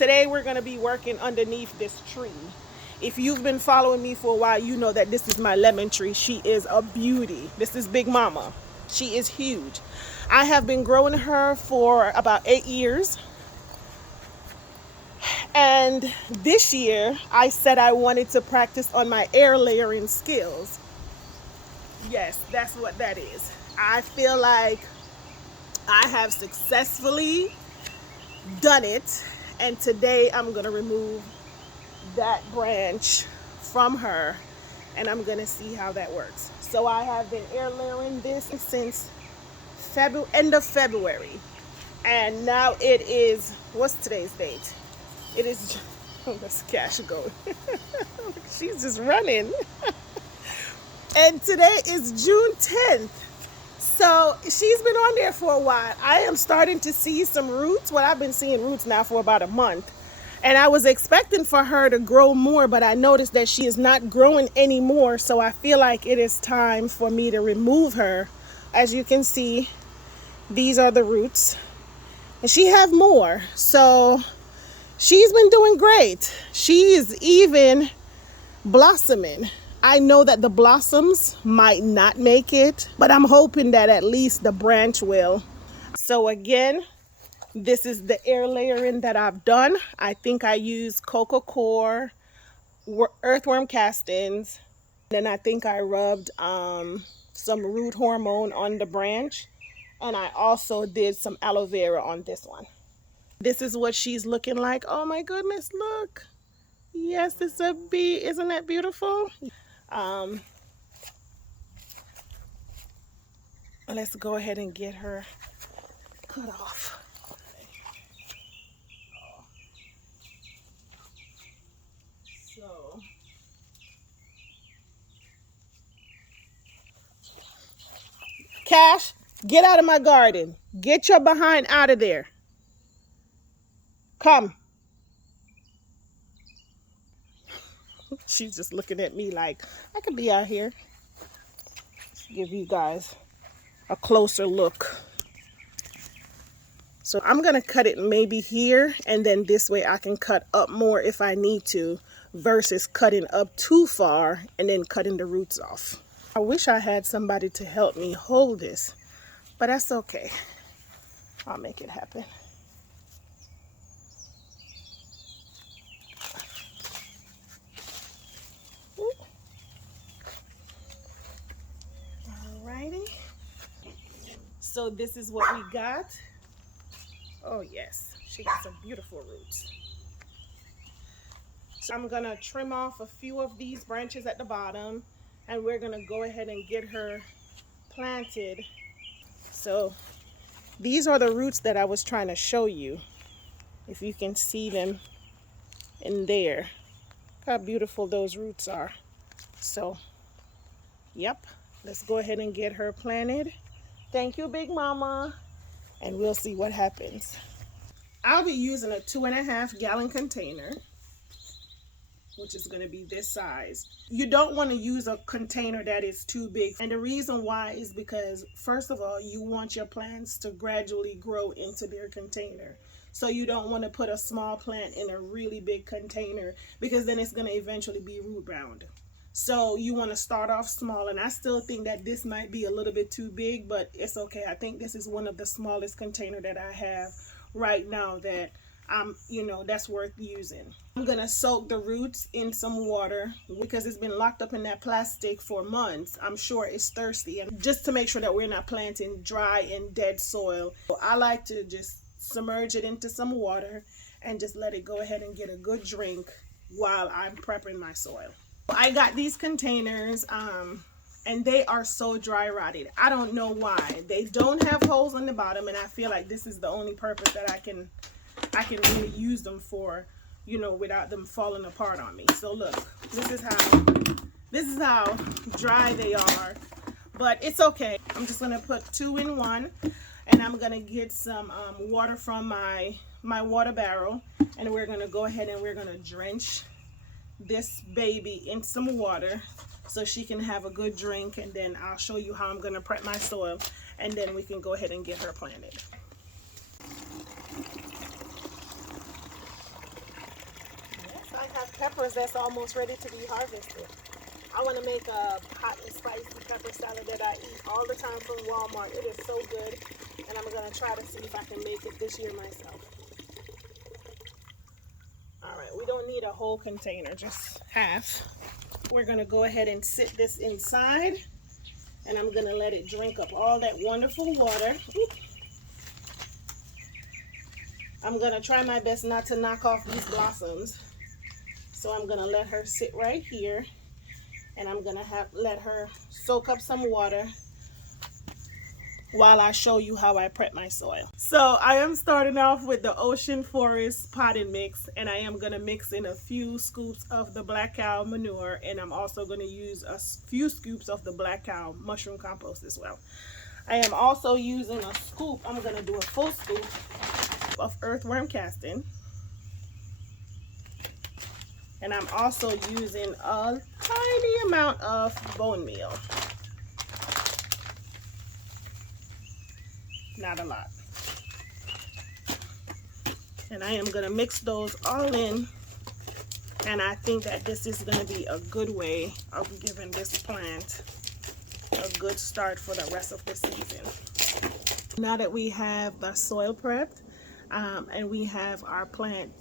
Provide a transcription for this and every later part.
Today we're going to be working underneath this tree. If you've been following me for a while, you know that this is my lemon tree. She is a beauty. This is Big Mama. She is huge. I have been growing her for about 8 years. And this year, I said I wanted to practice on my air layering skills. Yes, that's what that is. I feel like I have successfully done it. And today I'm going to remove that branch from her. And I'm going to see how that works. So I have been air layering this since end of February. And now it is, what's today's date? It is, oh, that's Cash going. She's just running. And today is June 10th. So she's been on there for a while. I am starting to see some roots. Well, I've been seeing roots now for about a month. And I was expecting for her to grow more, but I noticed that she is not growing anymore. So I feel like it is time for me to remove her. As you can see, these are the roots. And she have more. So she's been doing great. She is even blossoming. I know that the blossoms might not make it, but I'm hoping that at least the branch will. So again, this is the air layering that I've done. I think I used Coco Core, earthworm castings. Then I think I rubbed some root hormone on the branch. And I also did some aloe vera on this one. This is what she's looking like. Oh my goodness, look. Yes, it's a bee. Isn't that beautiful? Let's go ahead and get her cut off. So, Cash, get out of my garden. Get your behind out of there. Come. She's just looking at me like, I could be out here. Let's give you guys a closer look. So I'm going to cut it maybe here, and then this way I can cut up more if I need to, versus cutting up too far and then cutting the roots off. I wish I had somebody to help me hold this, but that's okay. I'll make it happen. Alrighty. So this is what we got. Oh yes, she got some beautiful roots. So I'm gonna trim off a few of these branches at the bottom, and we're gonna go ahead and get her planted. So these are the roots that I was trying to show you. If you can see them in there. Look how beautiful those roots are. So, yep, let's go ahead and get her planted. Thank you, Big Mama. And we'll see what happens. I'll be using a 2.5 gallon container, which is going to be this size. You don't want to use a container that is too big. And the reason why is because, first of all, you want your plants to gradually grow into their container. So you don't want to put a small plant in a really big container, because then it's going to eventually be root bound. So you want to start off small, and I still think that this might be a little bit too big, but it's okay. I think this is one of the smallest container that I have right now that that's worth using. I'm gonna soak the roots in some water because it's been locked up in that plastic for months. I'm sure it's thirsty, and just to make sure that we're not planting dry and dead soil, I like to just submerge it into some water and just let it go ahead and get a good drink while I'm prepping my soil. I got these containers and they are so dry rotted. I don't know why. They don't have holes on the bottom, and I feel like this is the only purpose that I can really use them for, without them falling apart on me. So look, this is how dry they are, but it's okay. I'm just gonna put 2 in 1, and I'm gonna get some water from my water barrel, and we're gonna go ahead and we're gonna drench this baby in some water so she can have a good drink, and then I'll show you how I'm gonna prep my soil, and then we can go ahead and get her planted. have peppers that's almost ready to be harvested. I want to make a hot and spicy pepper salad that I eat all the time from Walmart. It is so good, and I'm going to try to see if I can make it this year myself. All right, we don't need a whole container, just half. We're going to go ahead and sit this inside, and I'm going to let it drink up all that wonderful water. Oop. I'm going to try my best not to knock off these blossoms. So I'm going to let her sit right here, and I'm going to let her soak up some water while I show you how I prep my soil. So I am starting off with the Ocean Forest potting mix, and I am going to mix in a few scoops of the Black Cow manure, and I'm also going to use a few scoops of the Black Cow mushroom compost as well. I am also using a scoop, I'm going to do a full scoop of earthworm casting, and I'm also using a tiny amount of bone meal. Not a lot. And I am going to mix those all in, and I think that this is going to be a good way of giving this plant a good start for the rest of the season. Now that we have the soil prepped and we have our plant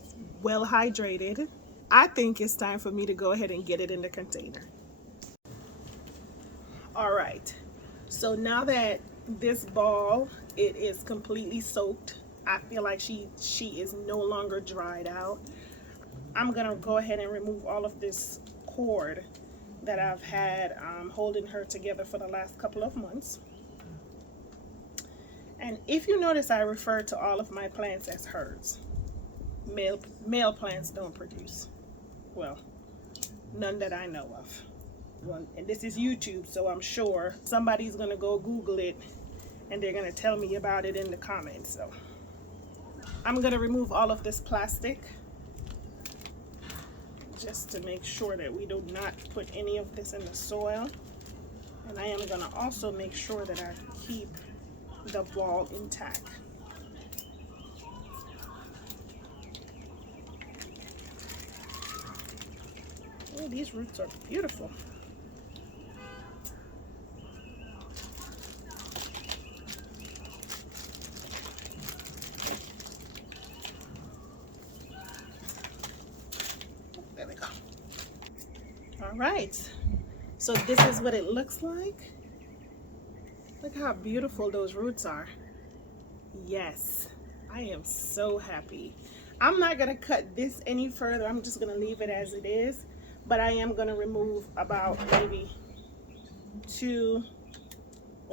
well hydrated, I think it's time for me to go ahead and get it in the container. All right, so now that this ball, it is completely soaked, I feel like she is no longer dried out. I'm gonna go ahead and remove all of this cord that I've had holding her together for the last couple of months. And if you notice, I refer to all of my plants as herds. Male plants don't produce. Well, none that I know of. Well, and this is YouTube, so I'm sure somebody's gonna go Google it and they're gonna tell me about it in the comments. So I'm gonna remove all of this plastic just to make sure that we do not put any of this in the soil. And I am gonna also make sure that I keep the ball intact. Oh, these roots are beautiful. There we go. All right, so this is what it looks like. Look how beautiful those roots are. Yes, I am so happy. I'm not gonna cut this any further. I'm just gonna leave it as it is, but I am gonna remove about maybe 2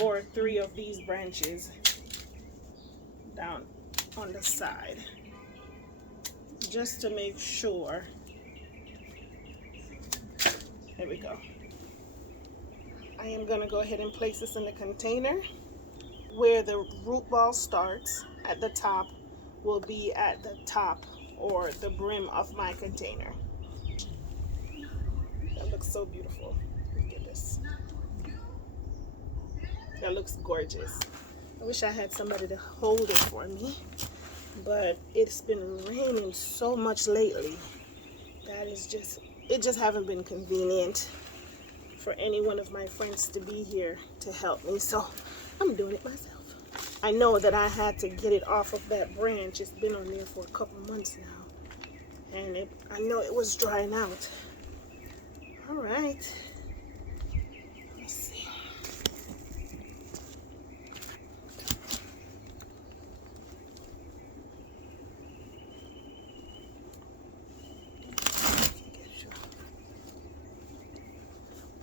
or 3 of these branches down on the side, just to make sure. There we go. I am gonna go ahead and place this in the container. Where the root ball starts at the top will be at the top or the brim of my container. That looks so beautiful. Look at this. That looks gorgeous. I wish I had somebody to hold it for me, but it's been raining so much lately that it just haven't been convenient for any one of my friends to be here to help me, so I'm doing it myself. I know that I had to get it off of that branch. It's been on there for a couple months now, and I know it was drying out. All right, let's see.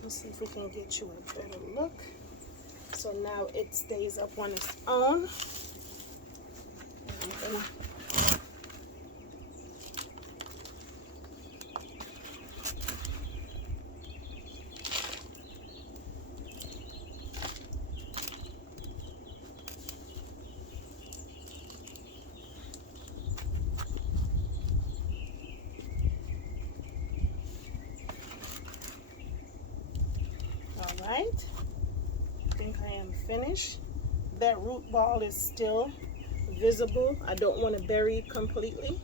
Let's see if we can get you a better look. So now it stays up on its own. All right. I think I am finished. That root ball is still visible. I don't want to bury it completely.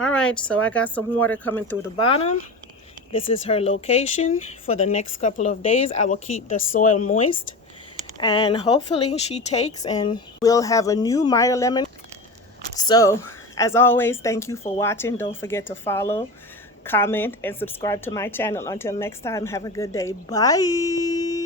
All right, so I got some water coming through the bottom. This is her location. For the next couple of days, I will keep the soil moist, and hopefully she takes and we'll have a new Meyer lemon. So as always, thank you for watching. Don't forget to follow, comment, and subscribe to my channel. Until next time, have a good day. Bye.